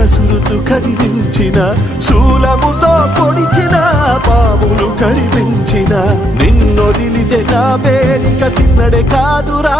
కసురుతూ కదిలించిన, శూలముతో పొడిచిన, పాములు కరిపించిన, నిన్నొదిలితే నా పేరిక తిన్నడే కాదురా.